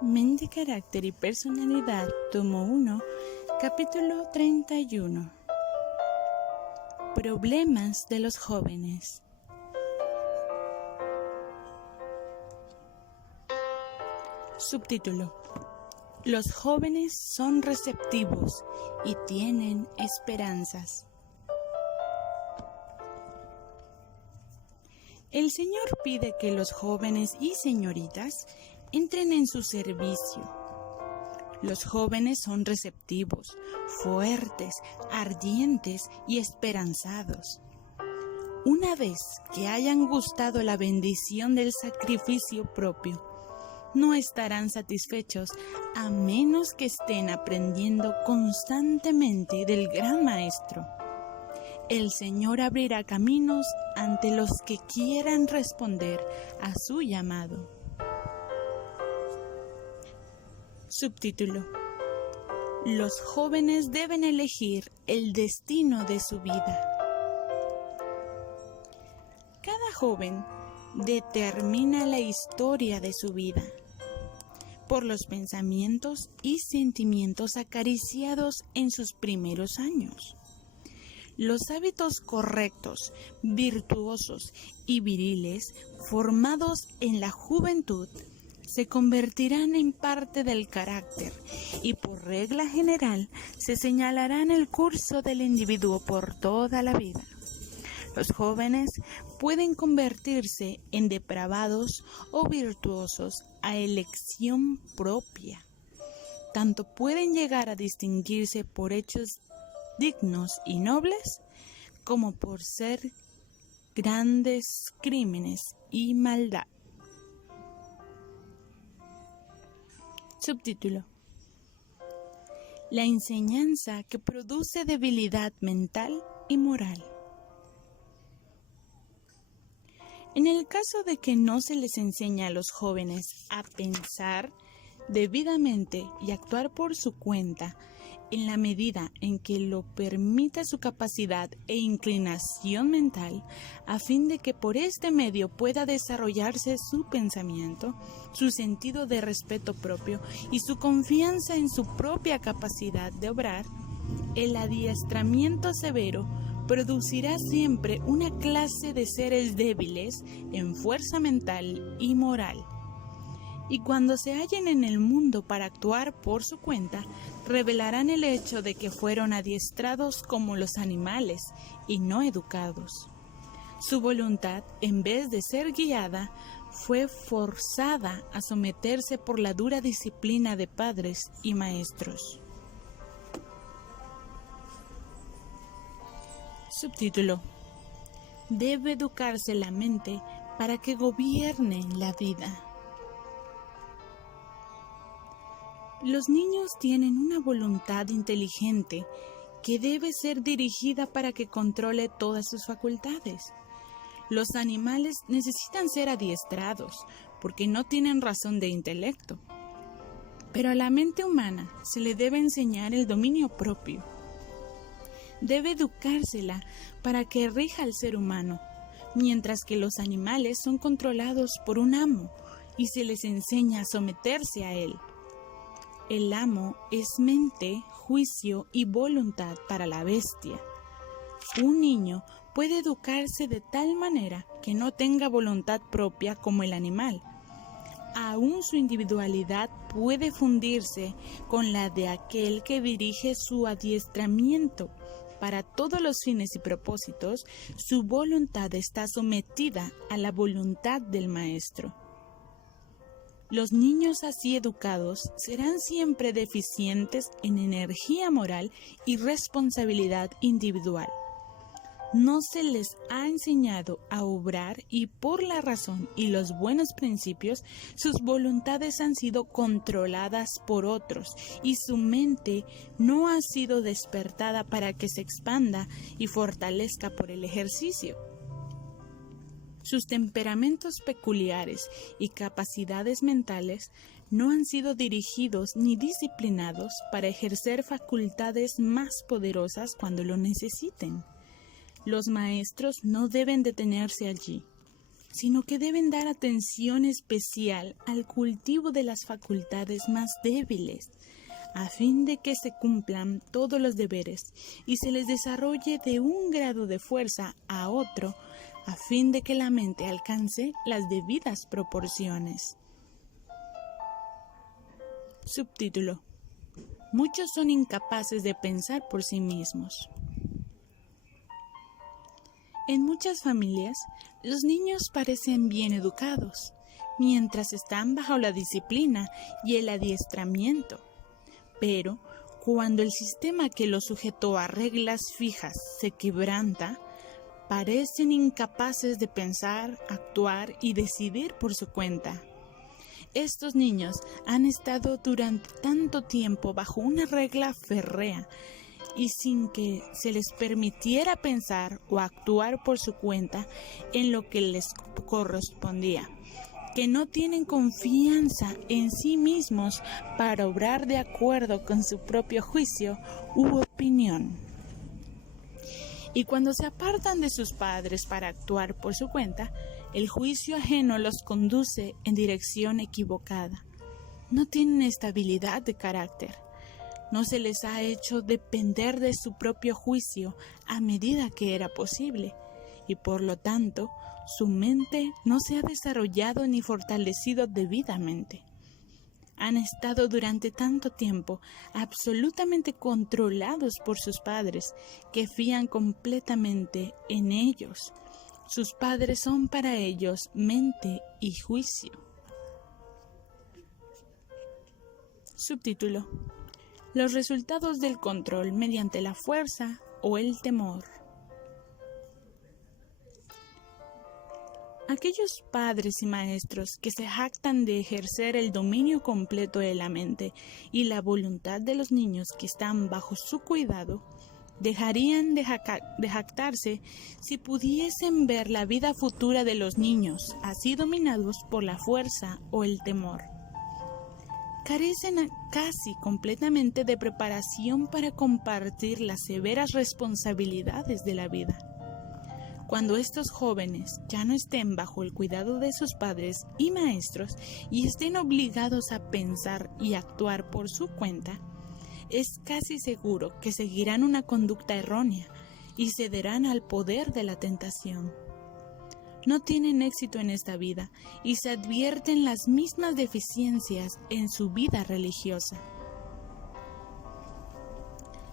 Mente, carácter y personalidad, tomo 1, capítulo 31. Problemas de los jóvenes. Subtítulo: Los jóvenes son receptivos y tienen esperanzas. El Señor pide que los jóvenes y señoritas entren en su servicio. Los jóvenes son receptivos, fuertes, ardientes y esperanzados. Una vez que hayan gustado la bendición del sacrificio propio, no estarán satisfechos a menos que estén aprendiendo constantemente del Gran Maestro. El Señor abrirá caminos ante los que quieran responder a su llamado. Subtítulo: Los jóvenes deben elegir el destino de su vida. Cada joven determina la historia de su vida por los pensamientos y sentimientos acariciados en sus primeros años. Los hábitos correctos, virtuosos y viriles formados en la juventud se convertirán en parte del carácter y por regla general se señalarán el curso del individuo por toda la vida. Los jóvenes pueden convertirse en depravados o virtuosos a elección propia. Tanto pueden llegar a distinguirse por hechos dignos y nobles, como por ser grandes crímenes y maldad. Subtítulo: La enseñanza que produce debilidad mental y moral. En el caso de que no se les enseñe a los jóvenes a pensar debidamente y actuar por su cuenta, en la medida en que lo permita su capacidad e inclinación mental, a fin de que por este medio pueda desarrollarse su pensamiento, su sentido de respeto propio y su confianza en su propia capacidad de obrar, el adiestramiento severo producirá siempre una clase de seres débiles en fuerza mental y moral. Y cuando se hallen en el mundo para actuar por su cuenta, revelarán el hecho de que fueron adiestrados como los animales y no educados. Su voluntad, en vez de ser guiada, fue forzada a someterse por la dura disciplina de padres y maestros. Subtítulo: Debe educarse la mente para que gobierne la vida. Los niños tienen una voluntad inteligente que debe ser dirigida para que controle todas sus facultades. Los animales necesitan ser adiestrados porque no tienen razón de intelecto. Pero a la mente humana se le debe enseñar el dominio propio. Debe educársela para que rija al ser humano, mientras que los animales son controlados por un amo y se les enseña a someterse a él. El amo es mente, juicio y voluntad para la bestia. Un niño puede educarse de tal manera que no tenga voluntad propia como el animal. Aún su individualidad puede fundirse con la de aquel que dirige su adiestramiento. Para todos los fines y propósitos, su voluntad está sometida a la voluntad del maestro. Los niños así educados serán siempre deficientes en energía moral y responsabilidad individual. No se les ha enseñado a obrar y por la razón y los buenos principios, sus voluntades han sido controladas por otros y su mente no ha sido despertada para que se expanda y fortalezca por el ejercicio. Sus temperamentos peculiares y capacidades mentales no han sido dirigidos ni disciplinados para ejercer facultades más poderosas cuando lo necesiten. Los maestros no deben detenerse allí. sino que deben dar atención especial al cultivo de las facultades más débiles, a fin de que se cumplan todos los deberes y se les desarrolle de un grado de fuerza a otro, a fin de que la mente alcance las debidas proporciones. Subtítulo: Muchos son incapaces de pensar por sí mismos. En muchas familias, los niños parecen bien educados, mientras están bajo la disciplina y el adiestramiento. Pero, cuando el sistema que los sujetó a reglas fijas se quebranta, parecen incapaces de pensar, actuar y decidir por su cuenta. Estos niños han estado durante tanto tiempo bajo una regla férrea y sin que se les permitiera pensar o actuar por su cuenta en lo que les correspondía, que no tienen confianza en sí mismos para obrar de acuerdo con su propio juicio u opinión. Y cuando se apartan de sus padres para actuar por su cuenta, el juicio ajeno los conduce en dirección equivocada. No tienen estabilidad de carácter. No se les ha hecho depender de su propio juicio a medida que era posible, y por lo tanto, su mente no se ha desarrollado ni fortalecido debidamente. Han estado durante tanto tiempo absolutamente controlados por sus padres, que fían completamente en ellos. Sus padres son para ellos mente y juicio. Subtítulo: Los resultados del control mediante la fuerza o el temor. Aquellos padres y maestros que se jactan de ejercer el dominio completo de la mente y la voluntad de los niños que están bajo su cuidado, dejarían de jactarse si pudiesen ver la vida futura de los niños así dominados por la fuerza o el temor. Carecen casi completamente de preparación para compartir las severas responsabilidades de la vida. Cuando estos jóvenes ya no estén bajo el cuidado de sus padres y maestros y estén obligados a pensar y actuar por su cuenta, es casi seguro que seguirán una conducta errónea y cederán al poder de la tentación. No tienen éxito en esta vida y se advierten las mismas deficiencias en su vida religiosa.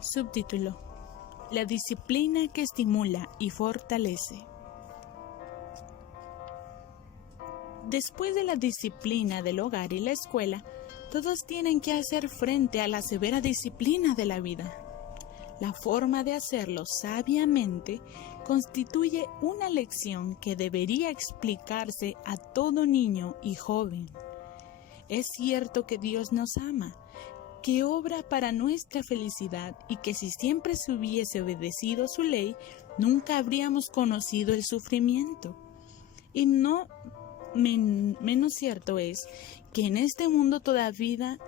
Subtítulo: La disciplina que estimula y fortalece. Después de la disciplina del hogar y la escuela, todos tienen que hacer frente a la severa disciplina de la vida. La forma de hacerlo sabiamente constituye una lección que debería explicarse a todo niño y joven. Es cierto que Dios nos ama, que obra para nuestra felicidad y que si siempre se hubiese obedecido su ley, nunca habríamos conocido el sufrimiento. Y no menos cierto es que en este mundo toda vida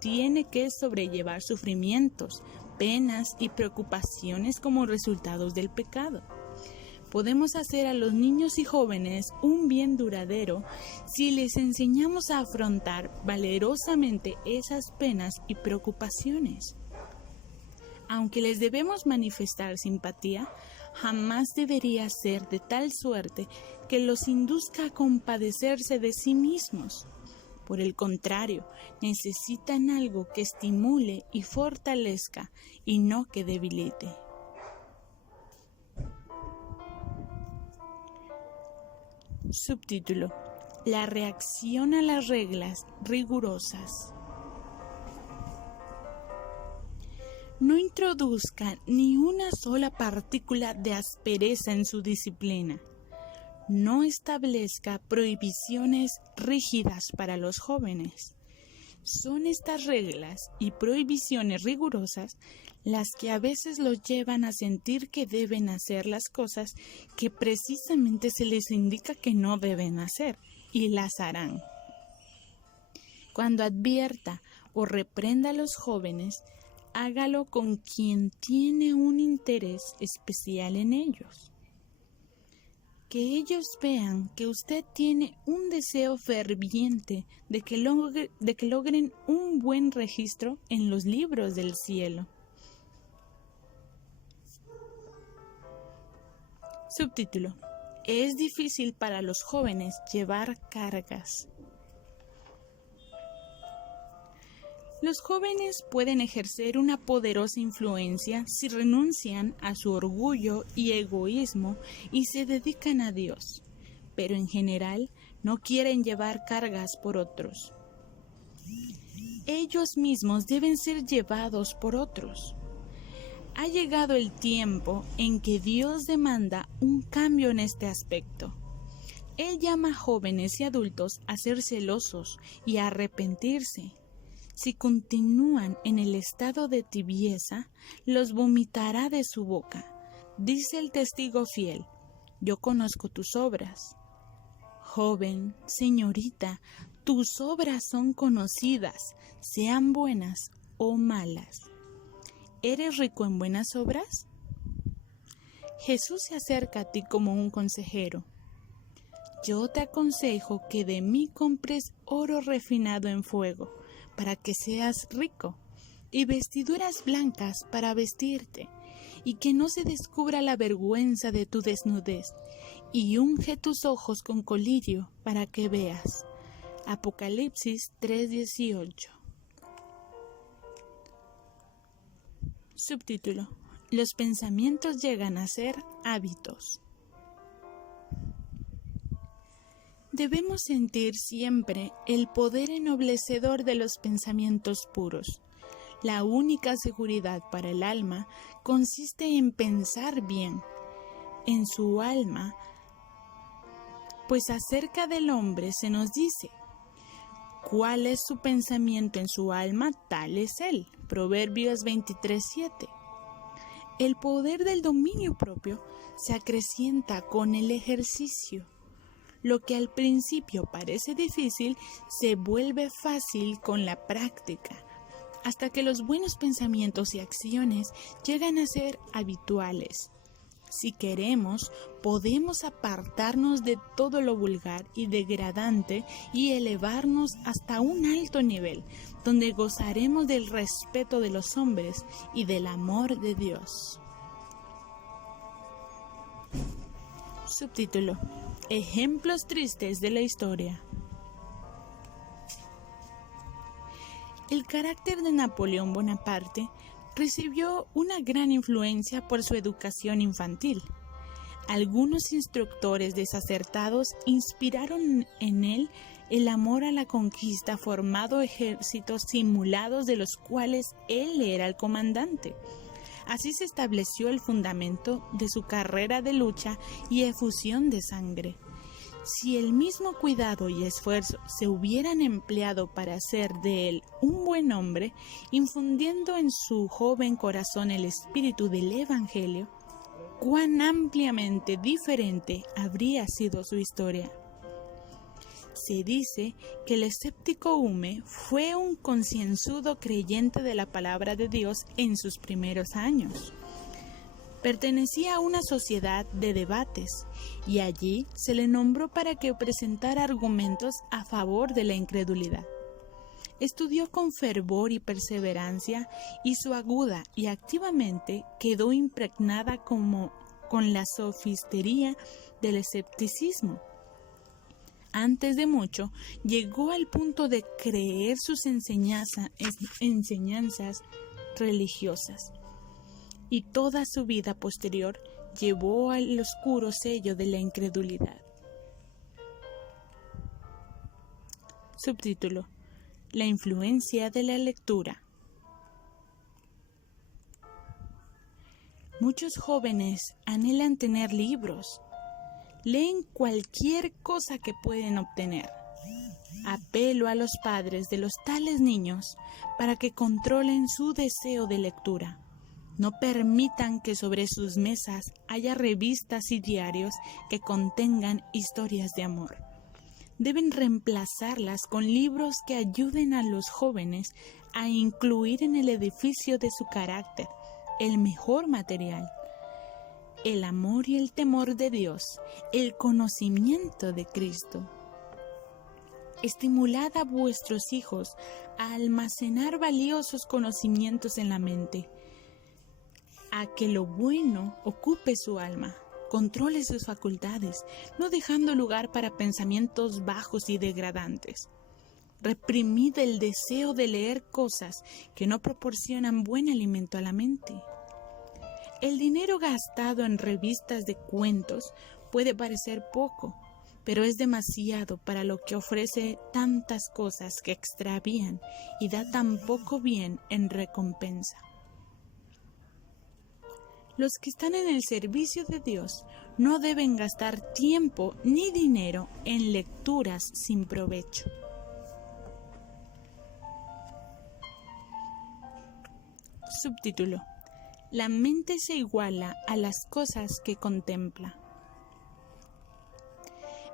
tiene que sobrellevar sufrimientos, penas y preocupaciones como resultados del pecado. Podemos hacer a los niños y jóvenes un bien duradero si les enseñamos a afrontar valerosamente esas penas y preocupaciones. Aunque les debemos manifestar simpatía, jamás debería ser de tal suerte que los induzca a compadecerse de sí mismos. Por el contrario, necesitan algo que estimule y fortalezca y no que debilite. Subtítulo: La reacción a las reglas rigurosas. No introduzca ni una sola partícula de aspereza en su disciplina. No establezca prohibiciones rígidas para los jóvenes. Son estas reglas y prohibiciones rigurosas las que a veces los llevan a sentir que deben hacer las cosas que precisamente se les indica que no deben hacer, y las harán. Cuando advierta o reprenda a los jóvenes, hágalo con quien tiene un interés especial en ellos. Que ellos vean que usted tiene un deseo ferviente de que logren un buen registro en los libros del cielo. Subtítulo: Es difícil para los jóvenes llevar cargas. Los jóvenes pueden ejercer una poderosa influencia si renuncian a su orgullo y egoísmo y se dedican a Dios, pero en general no quieren llevar cargas por otros. Ellos mismos deben ser llevados por otros. Ha llegado el tiempo en que Dios demanda un cambio en este aspecto. Él llama a jóvenes y adultos a ser celosos y a arrepentirse. Si continúan en el estado de tibieza, los vomitará de su boca. Dice el testigo fiel: yo conozco tus obras. Joven, señorita, tus obras son conocidas, sean buenas o malas. ¿Eres rico en buenas obras? Jesús se acerca a ti como un consejero. Yo te aconsejo que de mí compres oro refinado en fuego, para que seas rico, y vestiduras blancas para vestirte, y que no se descubra la vergüenza de tu desnudez, y unge tus ojos con colirio para que veas. Apocalipsis 3:18. Subtítulo: Los pensamientos llegan a ser hábitos. Debemos sentir siempre el poder ennoblecedor de los pensamientos puros. La única seguridad para el alma consiste en pensar bien en su alma, pues acerca del hombre se nos dice: ¿cuál es su pensamiento en su alma? Tal es él. Proverbios 23:7. El poder del dominio propio se acrecienta con el ejercicio. Lo que al principio parece difícil se vuelve fácil con la práctica, hasta que los buenos pensamientos y acciones llegan a ser habituales. Si queremos, podemos apartarnos de todo lo vulgar y degradante y elevarnos hasta un alto nivel, donde gozaremos del respeto de los hombres y del amor de Dios. Subtítulo: Ejemplos tristes de la historia. El carácter de Napoleón Bonaparte recibió una gran influencia por su educación infantil. Algunos instructores desacertados inspiraron en él el amor a la conquista, formando ejércitos simulados de los cuales él era el comandante. Así se estableció el fundamento de su carrera de lucha y efusión de sangre. Si el mismo cuidado y esfuerzo se hubieran empleado para hacer de él un buen hombre, infundiendo en su joven corazón el espíritu del Evangelio, cuán ampliamente diferente habría sido su historia. Se dice que el escéptico Hume fue un concienzudo creyente de la palabra de Dios en sus primeros años. Pertenecía a una sociedad de debates y allí se le nombró para que presentara argumentos a favor de la incredulidad. Estudió con fervor y perseverancia y su aguda y activamente quedó impregnada con la sofistería del escepticismo. Antes de mucho, llegó al punto de creer sus enseñanzas religiosas, y toda su vida posterior llevó al oscuro sello de la incredulidad. Subtítulo: La influencia de la lectura. Muchos jóvenes anhelan tener libros. Leen cualquier cosa que pueden obtener. Apelo a los padres de los tales niños para que controlen su deseo de lectura. No permitan que sobre sus mesas haya revistas y diarios que contengan historias de amor. Deben reemplazarlas con libros que ayuden a los jóvenes a incluir en el edificio de su carácter el mejor material. el amor y el temor de Dios, el conocimiento de Cristo. Estimulad a vuestros hijos a almacenar valiosos conocimientos en la mente, a que lo bueno ocupe su alma, controle sus facultades, no dejando lugar para pensamientos bajos y degradantes. Reprimid el deseo de leer cosas que no proporcionan buen alimento a la mente. El dinero gastado en revistas de cuentos puede parecer poco, pero es demasiado para lo que ofrece tantas cosas que extravían y da tan poco bien en recompensa. Los que están en el servicio de Dios no deben gastar tiempo ni dinero en lecturas sin provecho. Subtítulo: La mente se iguala a las cosas que contempla.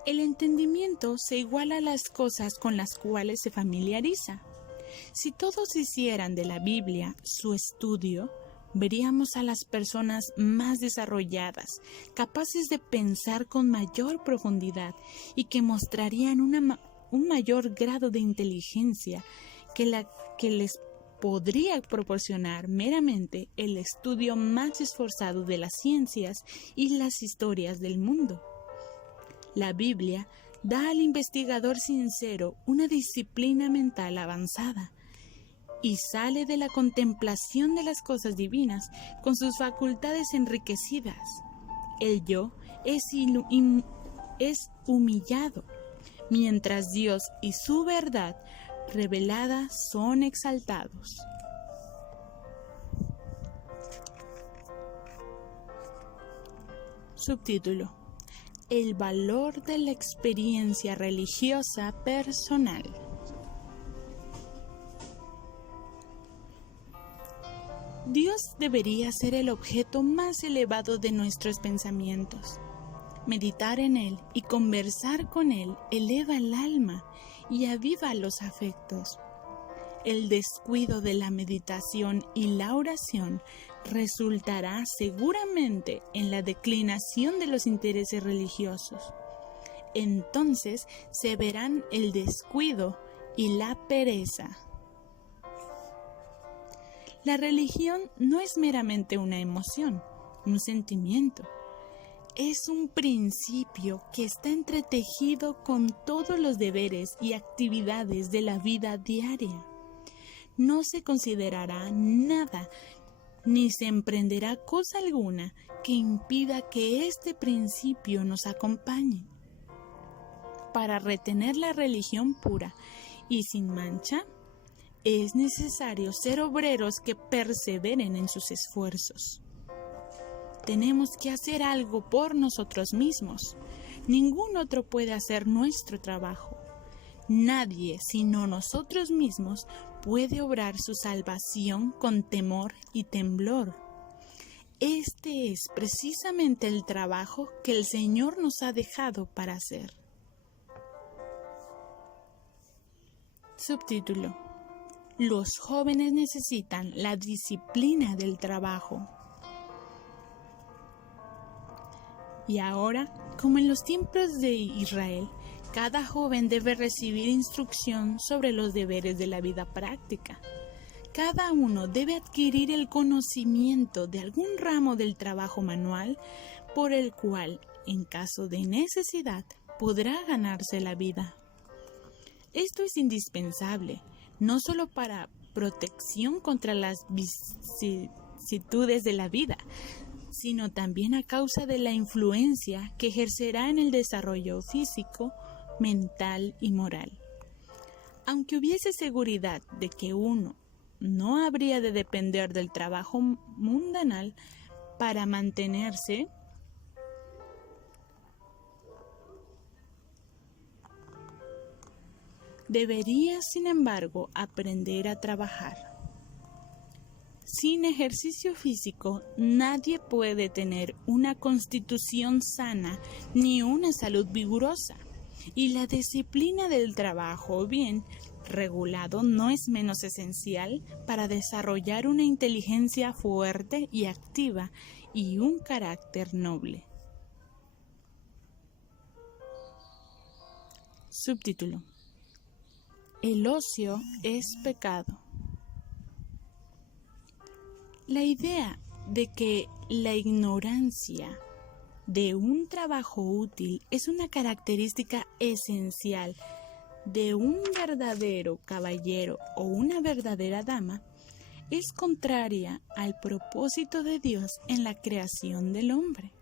El entendimiento se iguala a las cosas con las cuales se familiariza. Si todos hicieran de la Biblia su estudio, veríamos a las personas más desarrolladas, capaces de pensar con mayor profundidad y que mostrarían un mayor grado de inteligencia que la que les podría proporcionar meramente el estudio más esforzado de las ciencias y las historias del mundo. La Biblia da al investigador sincero una disciplina mental avanzada y sale de la contemplación de las cosas divinas con sus facultades enriquecidas. El yo es humillado, mientras Dios y su verdad revelada son exaltados. Subtítulo: El valor de la experiencia religiosa personal. Dios debería ser el objeto más elevado de nuestros pensamientos. Meditar en Él y conversar con Él eleva el alma y aviva los afectos. El descuido de la meditación y la oración resultará seguramente en la declinación de los intereses religiosos. Entonces se verán el descuido y la pereza. La religión no es meramente una emoción, un sentimiento. Es un principio que está entretejido con todos los deberes y actividades de la vida diaria. No se considerará nada ni se emprenderá cosa alguna que impida que este principio nos acompañe. Para retener la religión pura y sin mancha, es necesario ser obreros que perseveren en sus esfuerzos. Tenemos que hacer algo por nosotros mismos. Ningún otro puede hacer nuestro trabajo. Nadie, sino nosotros mismos, puede obrar su salvación con temor y temblor. Este es precisamente el trabajo que el Señor nos ha dejado para hacer. Subtítulo: Los jóvenes necesitan la disciplina del trabajo. Y ahora, como en los tiempos de Israel, cada joven debe recibir instrucción sobre los deberes de la vida práctica. Cada uno debe adquirir el conocimiento de algún ramo del trabajo manual por el cual, en caso de necesidad, podrá ganarse la vida. Esto es indispensable, no solo para protección contra las vicisitudes de la vida, sino también a causa de la influencia que ejercerá en el desarrollo físico, mental y moral. Aunque hubiese seguridad de que uno no habría de depender del trabajo mundanal para mantenerse, debería, sin embargo, aprender a trabajar. Sin ejercicio físico, nadie puede tener una constitución sana ni una salud vigorosa. Y la disciplina del trabajo bien regulado no es menos esencial para desarrollar una inteligencia fuerte y activa y un carácter noble. Subtítulo: El ocio es pecado. La idea de que la ignorancia de un trabajo útil es una característica esencial de un verdadero caballero o una verdadera dama es contraria al propósito de Dios en la creación del hombre.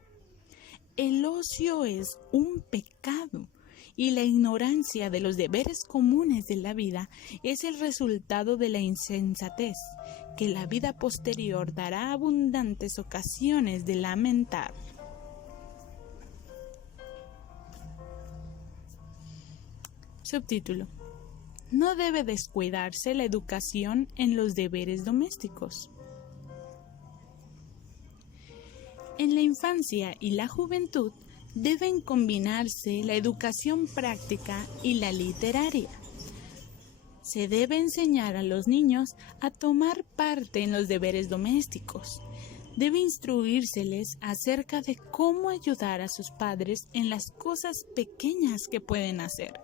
El ocio es un pecado y la ignorancia de los deberes comunes de la vida es el resultado de la insensatez que la vida posterior dará abundantes ocasiones de lamentar. Subtítulo: No debe descuidarse la educación en los deberes domésticos. En la infancia y la juventud deben combinarse la educación práctica y la literaria. Se debe enseñar a los niños a tomar parte en los deberes domésticos. Debe instruírseles acerca de cómo ayudar a sus padres en las cosas pequeñas que pueden hacer.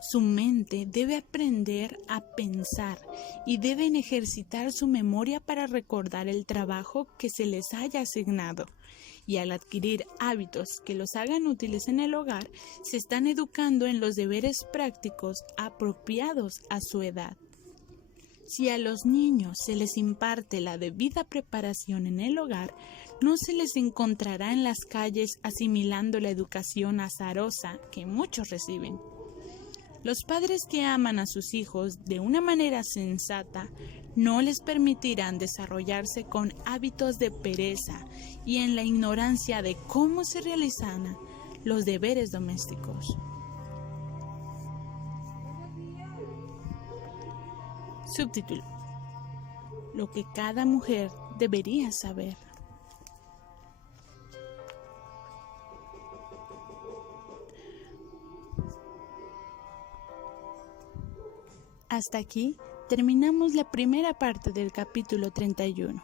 Su mente debe aprender a pensar y deben ejercitar su memoria para recordar el trabajo que se les haya asignado. Y al adquirir hábitos que los hagan útiles en el hogar, se están educando en los deberes prácticos apropiados a su edad. Si a los niños se les imparte la debida preparación en el hogar, no se les encontrará en las calles asimilando la educación azarosa que muchos reciben. Los padres que aman a sus hijos de una manera sensata no les permitirán desarrollarse con hábitos de pereza y en la ignorancia de cómo se realizan los deberes domésticos. Subtítulo: Lo que cada mujer debería saber. Hasta aquí terminamos la primera parte del capítulo 31.